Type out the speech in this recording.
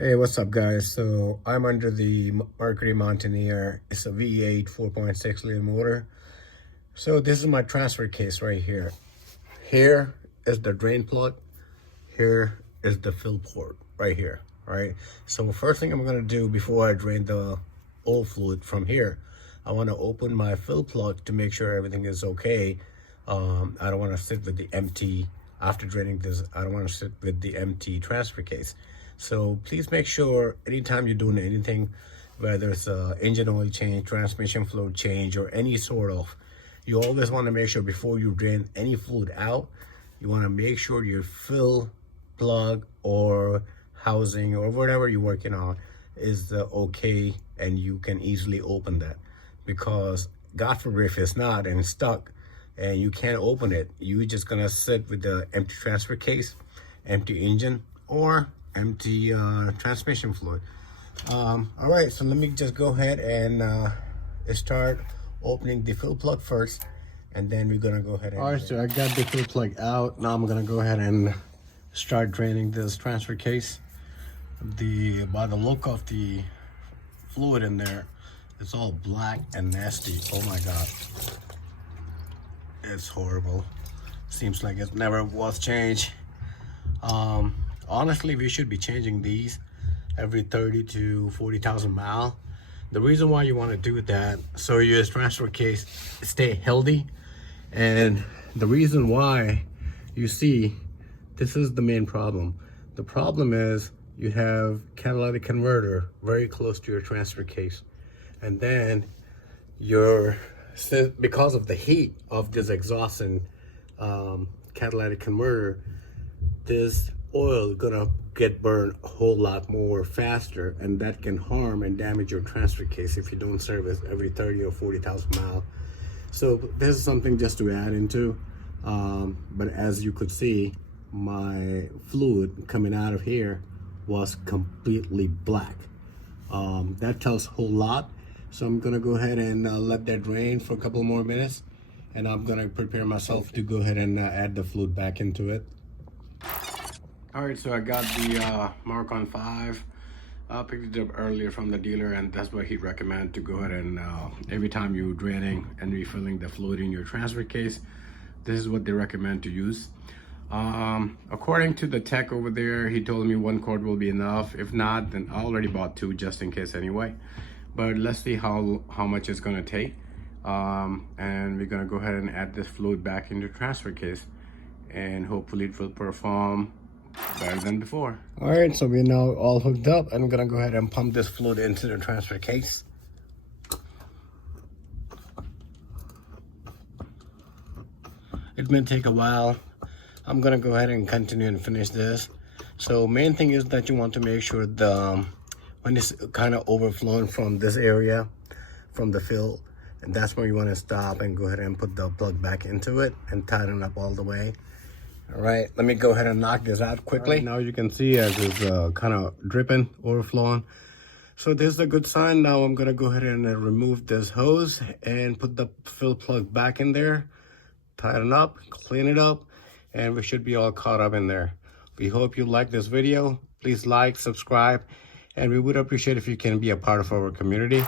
Hey, what's up guys? So I'm under the Mercury Mountaineer. It's a V8 4.6 liter motor. So this is my transfer case right here. Here is the drain plug. Here is the fill port right here, right? So first thing I'm gonna do before I drain the oil fluid from here, I wanna open my fill plug to make sure everything is okay. I don't wanna sit with the empty, after draining this, I don't wanna sit with the empty transfer case. So please make sure anytime you're doing anything, whether it's engine oil change, transmission fluid change, or any sort of, you always want to make sure before you drain any fluid out, you want to make sure your fill plug or housing or whatever you're working on is okay and you can easily open that. Because God forbid if it's not and it's stuck and you can't open it, you're just gonna sit with the empty transfer case, empty engine, or empty transmission fluid. All right, so let me just go ahead and start opening the fill plug first, and then we're gonna go ahead and... All right, so I got the fill plug out. Now I'm gonna go ahead and start draining this transfer case. By the look of the fluid in there, it's all black and nasty. Oh my God, it's horrible. Seems like it never was changed. Honestly, we should be changing these every 30 to 40,000 miles. The reason why you want to do that, so your transfer case stay healthy. And the reason why, you see, this is the main problem. The problem is you have catalytic converter very close to your transfer case. And then because of the heat of this exhaust and catalytic converter, this oil gonna get burned a whole lot more faster, and that can harm and damage your transfer case if you don't service every 30 or 40,000 miles. So this is something just to add into, but as you could see, my fluid coming out of here was completely black. That tells a whole lot. So I'm gonna go ahead and let that drain for a couple more minutes, and I'm gonna prepare myself to go ahead and add the fluid back into it. All right, so I got the Mark on 5. I picked it up earlier from the dealer, and that's what he recommended, to go ahead and every time you're draining and refilling the fluid in your transfer case, this is what they recommend to use. According to the tech over there, he told me 1 quart will be enough. If not, then I already bought 2 just in case anyway. But let's see how much it's gonna take. And we're gonna go ahead and add this fluid back into the transfer case, and hopefully it will perform better than before. All right, so we're now all hooked up. I'm gonna go ahead and pump this fluid into the transfer case. It may take a while. I'm gonna go ahead and continue and finish this. So main thing is that you want to make sure when it's kind of overflowing from this area, from the fill, and that's where you want to stop and go ahead and put the plug back into it and tighten up all the way. All right, let me go ahead and knock this out quickly. Right, now you can see as it's kind of dripping, overflowing. So this is a good sign. Now I'm gonna go ahead and remove this hose and put the fill plug back in there, tighten up, clean it up, and we should be all caught up in there. We hope you like this video. Please like, subscribe, and we would appreciate if you can be a part of our community.